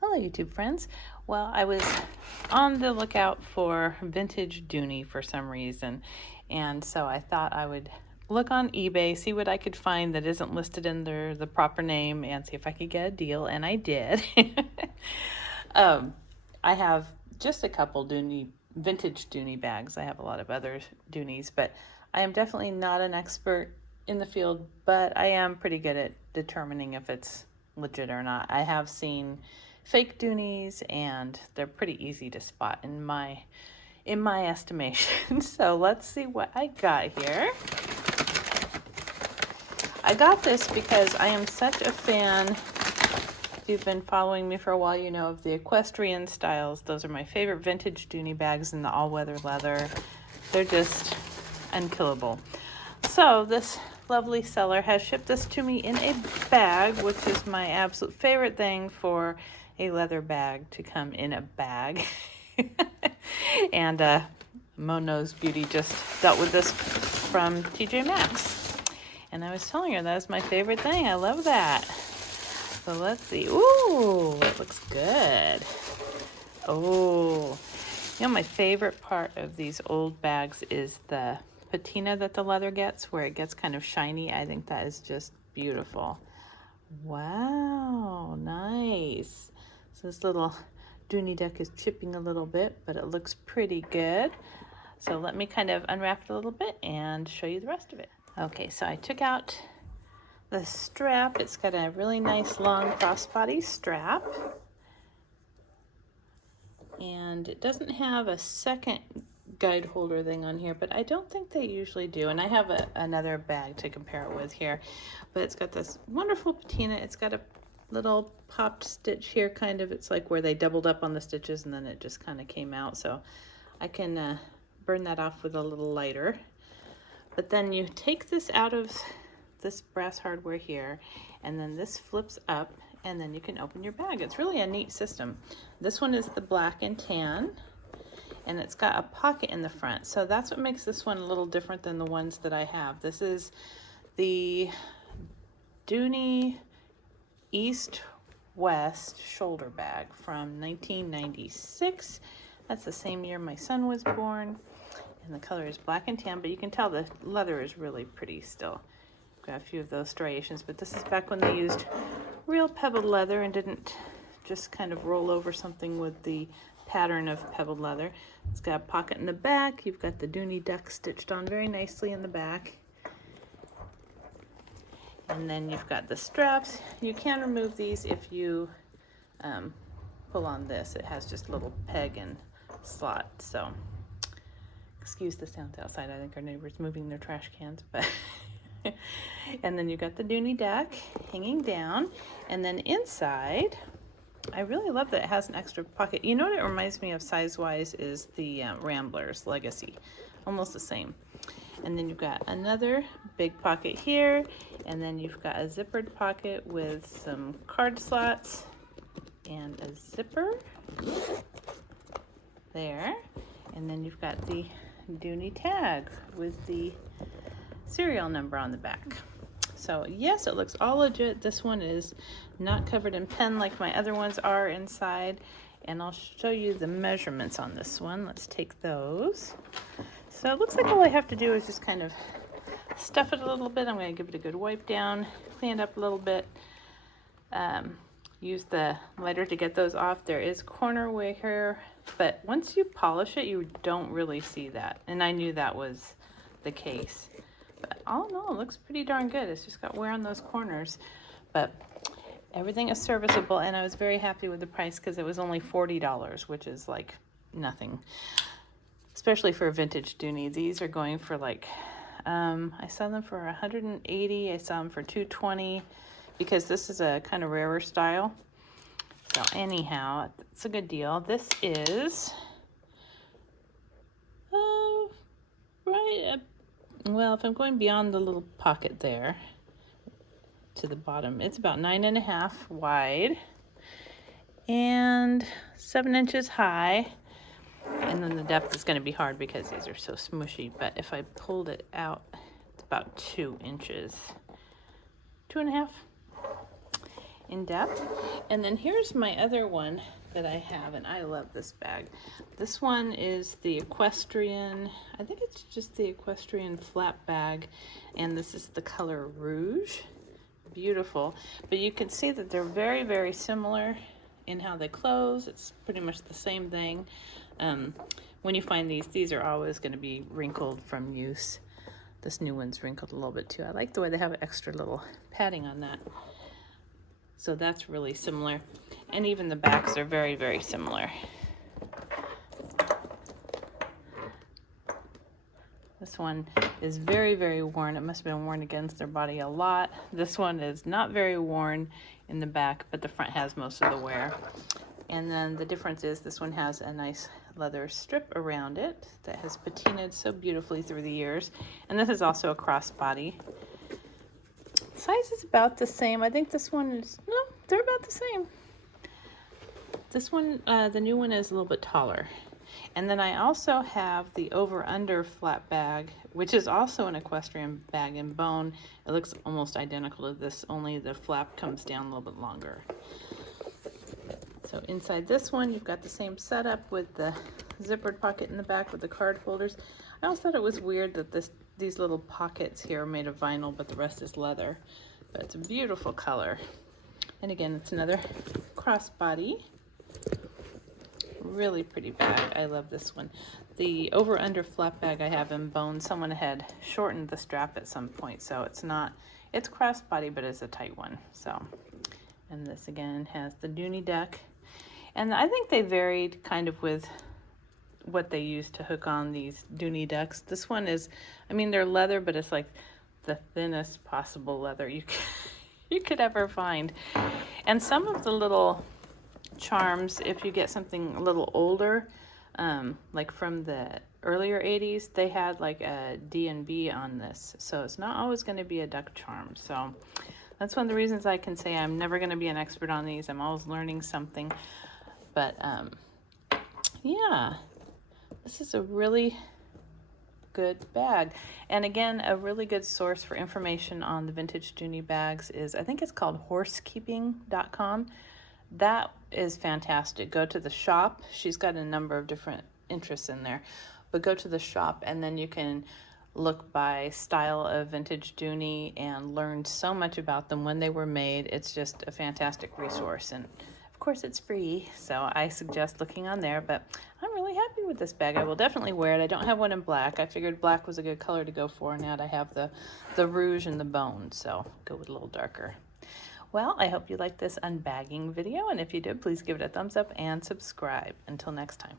Hello YouTube friends. Well, I was on the lookout for vintage Dooney for some reason, and so I thought I would look on eBay, see what I could find that isn't listed in the proper name, and see if I could get a deal, and I did. I have just a couple vintage Dooney bags. I have a lot of other Dooneys, but I am definitely not an expert in the field, but I am pretty good at determining if it's legit or not. I have seen fake Dooneys, and they're pretty easy to spot in my estimation. So let's see what I got here. I got this because I am such a fan. If you've been following me for a while, you know of the equestrian styles. Those are my favorite vintage Dooney bags in the all-weather leather. They're just unkillable. So this lovely seller has shipped this to me in a bag, which is my absolute favorite thing for a leather bag, to come in a bag. And Mono's Beauty just dealt with this from TJ Maxx. And I was telling her that was my favorite thing. I love that. So let's see. Ooh, it looks good. Oh, you know, my favorite part of these old bags is the patina that the leather gets, where it gets kind of shiny. I think that is just beautiful. Wow, nice. So this little Dooney duck is chipping a little bit, but it looks pretty good. So let me kind of unwrap it a little bit and show you the rest of it. Okay, so I took out the strap. It's got a really nice long crossbody strap. And it doesn't have a second guide holder thing on here, but I don't think they usually do. And I have another bag to compare it with here. But it's got this wonderful patina. It's got a little popped stitch here, kind of. It's like where they doubled up on the stitches and then it just kind of came out. So I can burn that off with a little lighter. But then you take this out of this brass hardware here, and then this flips up, and then you can open your bag. It's really a neat system. This one is the black and tan, and it's got a pocket in the front. So that's what makes this one a little different than the ones that I have. This is the Dooney East-West shoulder bag from 1996. That's the same year my son was born. And the color is black and tan, but you can tell the leather is really pretty still. Got a few of those striations, but this is back when they used real pebbled leather and didn't just kind of roll over something with the pattern of pebbled leather. It's got a pocket in the back. You've got the Dooney duck stitched on very nicely in the back. And then you've got the straps. You can remove these if you pull on this. It has just a little peg and slot, so excuse the sounds outside. I think our neighbor's moving their trash cans, but and then you got the Dooney duck hanging down, and then inside, I really love that it has an extra pocket. You know what it reminds me of size-wise is the Rambler's Legacy, almost the same. And then you've got another big pocket here, and then you've got a zippered pocket with some card slots and a zipper there. And then you've got the Dooney tag with the serial number on the back. So yes, it looks all legit. This one is not covered in pen like my other ones are inside. And I'll show you the measurements on this one. Let's take those. So it looks like all I have to do is just kind of stuff it a little bit. I'm going to give it a good wipe down, clean it up a little bit. Use the lighter to get those off. There is corner wear, but once you polish it, you don't really see that. And I knew that was the case. But all in all, it looks pretty darn good. It's just got wear on those corners. But everything is serviceable, and I was very happy with the price because it was only $40, which is like nothing. Especially for a vintage Dooney. These are going for like, I saw them for $180. I saw them for $220. Because this is a kind of rarer style. So anyhow, it's a good deal. This is, well, if I'm going beyond the little pocket there to the bottom, it's about 9.5 wide and 7 inches high. And then the depth is going to be hard because these are so smushy. But if I pulled it out, it's about 2 inches. 2.5 in depth. And then here's my other one that I have, and I love this bag. This one is the equestrian, I think it's just the equestrian flap bag, and this is the color rouge. Beautiful. But you can see that they're very, very similar in how they close. It's pretty much the same thing. When you find these are always going to be wrinkled from use. This new one's wrinkled a little bit too. I like the way they have extra little padding on that. So that's really similar. And even the backs are very, very similar. This one is very, very worn. It must have been worn against their body a lot. This one is not very worn in the back, but the front has most of the wear. And then the difference is this one has a nice leather strip around it that has patinaed so beautifully through the years. And this is also a crossbody. Size is about the same. I think this one is, no, they're about the same. This one, the new one is a little bit taller. And then I also have the over-under flap bag, which is also an equestrian bag in bone. It looks almost identical to this, only the flap comes down a little bit longer. So inside this one, you've got the same setup with the zippered pocket in the back with the card holders. I also thought it was weird that these little pockets here are made of vinyl, but the rest is leather. But it's a beautiful color. And again, it's another crossbody. Really pretty bag. I love this one. The over-under flap bag I have in bone, someone had shortened the strap at some point, so it's crossbody, but it's a tight one. So, and this again has the Dooney deck. And I think they varied kind of with what they used to hook on these Dooney decks. This one is, I mean, they're leather, but it's like the thinnest possible leather you could ever find. And some of the little charms, if you get something a little older, like from the earlier 80s, they had like a D&B on this. So it's not always going to be a duck charm. So that's one of the reasons I can say I'm never going to be an expert on these. I'm always learning something. But yeah, this is a really good bag. And again, a really good source for information on the vintage Dooney bags is, I think it's called horsekeeping.com. That is fantastic. Go to the shop. She's got a number of different interests in there. But go to the shop and then you can look by style of vintage Dooney and learn so much about them, when they were made. It's just a fantastic resource. And of course it's free, so I suggest looking on there. But I'm really happy with this bag. I will definitely wear it. I don't have one in black. I figured black was a good color to go for. Now I have the rouge and the bone, so go with a little darker. Well, I hope you liked this unbagging video, and if you did, please give it a thumbs up and subscribe. Until next time.